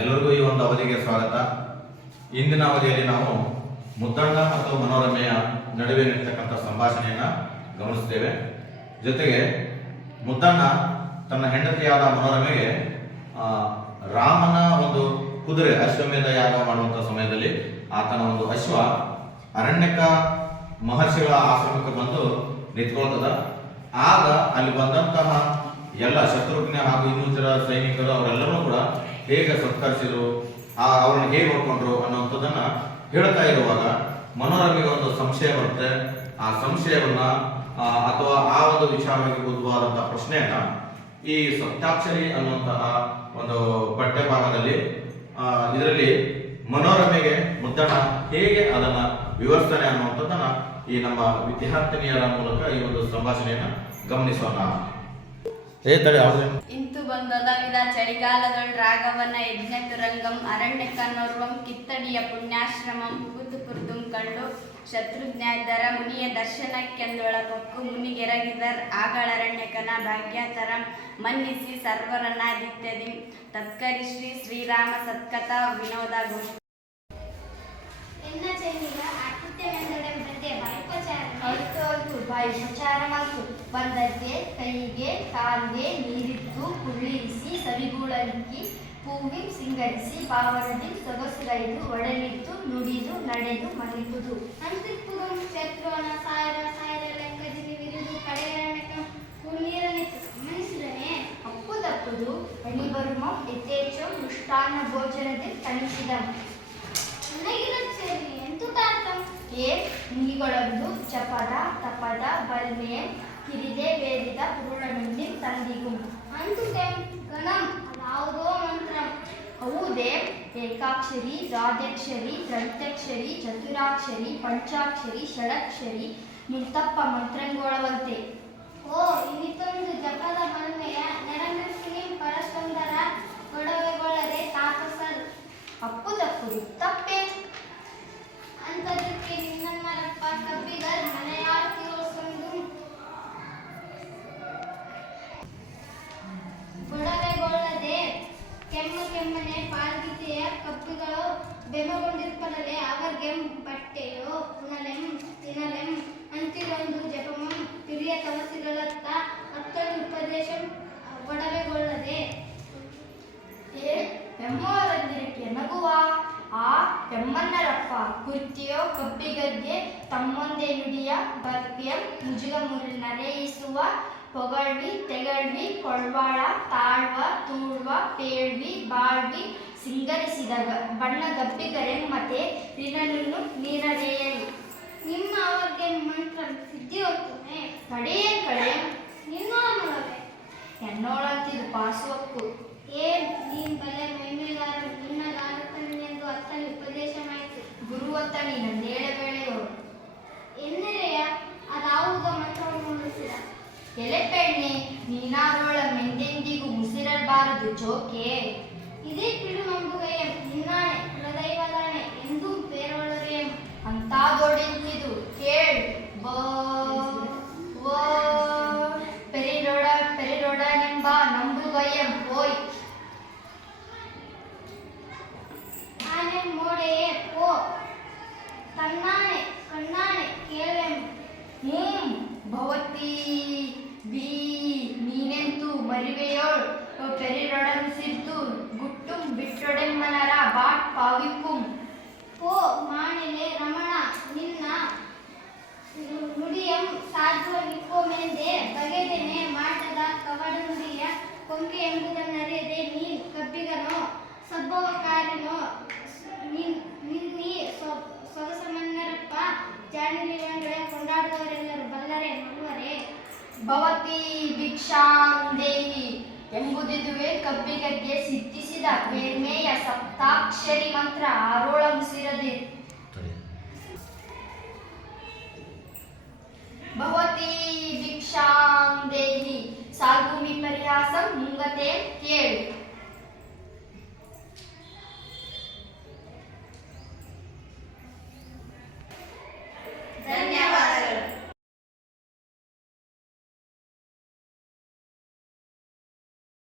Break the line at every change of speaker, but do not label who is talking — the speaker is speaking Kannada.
ಎಲ್ಲರಿಗೂ ಈ ಒಂದು ಅವಧಿಗೆ ಸ್ವಾಗತ. ಇಂದಿನ ಅವಧಿಯಲ್ಲಿ ನಾವು ಮುದ್ದಣ್ಣ ಮತ್ತು ಮನೋರಮೆಯ ನಡುವೆ ನಿರ್ತಕ್ಕಂಥ ಸಂಭಾಷಣೆಯನ್ನು ಗಮನಿಸ್ತೇವೆ ಜೊತೆಗೆ ಮುದ್ದಣ್ಣ ತನ್ನ ಹೆಂಡತಿಯಾದ ಮನೋರಮೆಗೆ ರಾಮನ ಒಂದು ಕುದುರೆ, ಅಶ್ವಮೇಧ ಯಾಗ ಮಾಡುವಂತ ಸಮಯದಲ್ಲಿ ಆತನ ಒಂದು ಅಶ್ವ ಅರಣ್ಯಕ ಮಹರ್ಷಿಗಳ ಆಶ್ರಮಕ್ಕೆ ಬಂದು ನಿಂತ್ಕೊಳ್ತದ. ಆಗ ಅಲ್ಲಿ ಬಂದಂತಹ ಎಲ್ಲ ಶತ್ರುಘ್ನ ಹಾಗೂ ಇನ್ನೂ ಸೈನಿಕರು ಅವರೆಲ್ಲರೂ ಕೂಡ ಹೇಗೆ ಸತ್ಕರಿಸಿದ್ರು ಆ ಅವ್ರನ್ನ ಹೇಗೆ ನೋಡ್ಕೊಂಡ್ರು ಅನ್ನೋಂಥದ್ದನ್ನ ಹೇಳ್ತಾ ಇರುವಾಗ ಮನೋರಮಿಗೆ ಒಂದು ಸಂಶಯ ಬರುತ್ತೆ. ಆ ಸಂಶಯವನ್ನ ಅಥವಾ ಆ ಒಂದು ವಿಚಾರವಾಗಿ ಉದ್ಭವಾದಂತಹ ಪ್ರಶ್ನೆಯನ್ನ ಈ ಸಪ್ತಾಕ್ಷರಿ ಅನ್ನುವಂತಹ ಒಂದು ಪಠ್ಯ ಭಾಗದಲ್ಲಿ ಇದರಲ್ಲಿ ಮನೋರಮೆಗೆ ಮುದ್ದಣ ಹೇಗೆ ಅದನ್ನ ವಿವರಿಸ್ತಾನೆ ಅನ್ನುವಂಥದ್ದನ್ನ ಈ ನಮ್ಮ ವಿದ್ಯಾರ್ಥಿನಿಯರ ಮೂಲಕ ಈ ಒಂದು ಸಂಭಾಷಣೆಯನ್ನ ಗಮನಿಸೋಣ. ಏ ತಡೆ
ಇಂತು ಬಂದದವಿದ ಚಳಿಗಾಲದೊಳ್ ರಾಘವನ ಯಜ್ಞತುರಂಗಂ ಅರಣ್ಯಕನ್ನೋರ್ವಂ ಕಿತ್ತಡಿಯ ಪುಣ್ಯಾಶ್ರಮಂ ಪುಗುತು ಪುರ್ದುಂ ಕಂಡು ಶತ್ರುಜ್ಞಾದರ ಮುನಿಯ ದರ್ಶನಕ್ಕೆಂದೊಳಪಕ್ಕು ಮುನಿಗೆರಗಿದರ್ ಆಗಳರಣ್ಯಕನ ಭಾಗ್ಯತರಂ ಮನ್ನಿಸಿ ಸರ್ವರನ್ನಾದಿತ್ಯದಿ. ತತ್ಕರಿ ಶ್ರೀ ಶ್ರೀರಾಮ ಸತ್ಕಥಾ ವಿನೋದ ಗೋಷ್ಠಿ
ಎನ್ನ ಚೆನ್ನಿಗ ಅಕೃತ್ಯವೆಂದೆಂಬಂತೆ ಬೈಪಚಾರ
ಹೌದು ಹೌದು ಬಾಯಿ ಉಪಚಾರವಾಯಿತು ಬಂದದ್ದೇ ಕೈಗೆ ಕಾಲಿಗೆ ನೀರಿಟ್ಟು ಕುಳ್ಳಿರಿಸಿ ಸವಿಗೂಳಲಿಕ್ಕಿ ಹೂವಿ ಸಿಂಗರಿಸಿ ಪಾವನದಿ ಸೊಗಸುಗೈದು ಒಡಲಿಟ್ಟು ನುಡಿದು ನಡೆದು ಮಲಿಪುದು
ಅಂತಿಪ್ಪುಗಂ ಶತ್ರುವನ ಸಾಯರ ಸಾಯರ ಲೆಕ್ಕದಿರಿ ವಿರುದು ಕಡೆಯರಣಕ ಹುಣ್ಣೀರನಿತ್ತು ಗಮನಿಸಿದನೆ
ಅಪ್ಪು ತಪ್ಪುದು ಅಣಿಬರುಮ ಯಥೇಚ್ಛ ಮೃಷ್ಟಾನ್ನ ಭೋಜನದಿ ತಣಿಸಿದಂ.
ನನಗಿನ ಸೇರಿ ಎಂತು ತಾತಂ
ಏ ಮುನಿಗಳೊಂದು ಚಪದ ತಪದ ಬಲ್ಮೆ ಕಿರಿದೆ ವೇದಿತ ಪೂರ್ಣಮಿಂದಿ ತಂದಿಗು.
ಅಂತುತೆ ಗಣಂ ಯಾವುದೋ ಮಂತ್ರ.
ಹೌದೇ ಏಕಾಕ್ಷರಿ ದ್ವಾದಕ್ಷರಿ ತ್ರಂತ್ಯಕ್ಷರಿ ಚತುರಾಕ್ಷರಿ ಪಂಚಾಕ್ಷರಿ ಷಡಕ್ಷರಿ ಮುಂತಪ್ಪ ಮಂತ್ರಂಗೊಳವಂತೆ
ಓ ಇನ್ನಿತೊಂದು ಜಪದ ಬಂದೆಯ ನೆರಮಿರ್ಸಿನಿ ಪರಸ್ಪಂದರ ಗೊಡವೆಗೊಳ್ಳದೆ ಕಬ್ಬಿಗಳು ಬೆಮಗೊಂಡಿರ್ಪಡಲೆ ಅವರ್ಗೆ ಬಟ್ಟೆಯೋ ಉಣಲೆಂ ತಿನ್ನಲೆಂ ಅಂತಿರೊಂದು ಜಪಮಂ ಪಿರಿಯ ತವಸಿರಲತ್ತ ಅತ್ತಳು ಉಪದೇಶಂ ಒಡವೆಗೊಳ್ಳದೆ.
ಏ ಹೆಮ್ಮವರಂದಿರಕ್ಕೆ ನಗುವ? ಆ ಹೆಮ್ಮನ್ನರಪ್ಪ ಕುರ್ತಿಯೋ ಕಬ್ಬಿಗದ್ದೆ, ತಮ್ಮೊಂದೇ ನುಡಿಯ ಭವ್ಯ ಮುಜುಗ ನರೇಯಿಸುವ ಪೊಗಳ್ವಿ ತೆಗಳ್ವಿ ಕೊಳ್ವಾಳ ತಾಳ್ವ, ತೂಳ್ವ, ಪೇಳ್ವಿ, ಬಾಳ್ವಿ ಸಿಂಗರಿಸಿದ ಗ- ಬಣ್ಣ ಮತ್ತೆ ರಿನನು ನೀರರೆಯಲಿ
ನಿಮ್ಮ ಅವರಿಗೆ ಮಂತ್ರ ಸಿದ್ಧಿ ಹೋಗ್ತಾನೆ
ಕಡೆಯ ಕಡೆ.
ನಿನ್ನೊಳಗೆ.
ಪಾಸು ಪಾಸುವಕ್ಕು
ಏ ನೀನ್ ಬಲೆ ಮೈಮೇಗಾರ ನಿನ್ನ ಎಂದು ಅತ್ತನ ಉಪದೇಶವಾಯಿತು
ಗುರುವತ್ತ ನೀನಂದೇಳ ವೇಳೆಯೋಳು
ಎನ್ನೆರೆಯ ಅದಾವುದ ಮಂತ್ರವನ್ನು ಉಳಿಸಿದ?
ಎಲೆ ಪೆಣ್ಣೆ ನೀನಾದೊಳ ಮೆಂದೆಂದಿಗೂ ಮುಸಿರಬಾರದು ಜೋಕೆ.
ಇದೇ ಪಿಡು ನಂಬುಗೆಯ ನಿನ್ನಾಣೆ ಕುಲದೈವದಾಣೆ ಎಂದು ಬೇರೊಳರೆ
ಅಂತಾದೊಡೆಂತಿದು ಕೇಳ್ ಬ ವ, ಪೆರಿರೊಡ ಪೆರಿರೊಡನೆಂಬ ನಂಬುಗಯ್ಯಂ ಹೋಯ್.
ಆನೆ ಮೋಡೆಯೇ, ಪೋ. ತನ್ನಾಣೆ ಕಣ್ಣಾಣೆ ಕೇಳುವೆಂ.
ಹ್ಮ್, ಭವತಿ, ಬಿ, ನೀನೆಂತು ಮರಿವೆಯೋಳ್ ಬಿಟ್ಟೊಡೆಮ್ಮನರ ಬಾಟ್
ஓ மாநிலே ರಮಣ ನಿನ್ನ ನುಡಿಯಂ ಸಾಧುವ ನಿಕ್ಕೋಮೆಂದೆ ಬಗೆದೆನೆ ಮಾಟದ ಕವಡ ನುಡಿಯ ಕೊಂಗೆ ದೇ ನೀ ಕಬ್ಬಿಗನೋ ಸಬ್ಬವಕಾರನೋ ನಿನ್ ನಿನ್ನಿ ಸೊಗಸಮನ್ನರಪ್ಪ ಜಾಣಿಲಿವಂಗಳೆ ಕೊಂಡಾಡುವವರೆಲ್ಲರೂ ಬಲ್ಲರೆ ನೋಡುವರೆ
ಭವತಿ ಭಿಕ್ಷಾಂ ದೇವಿ ಎಂಬುದಿದುವೆ ಕಬ್ಬಿಗಕ್ಕೆ ಸಿದ್ಧಿಸಿದ ಸಪ್ತಾಕ್ಷರಿ ಮಂತ್ರ ಆರೋಳಂಸಿರದೆ ಭವತಿ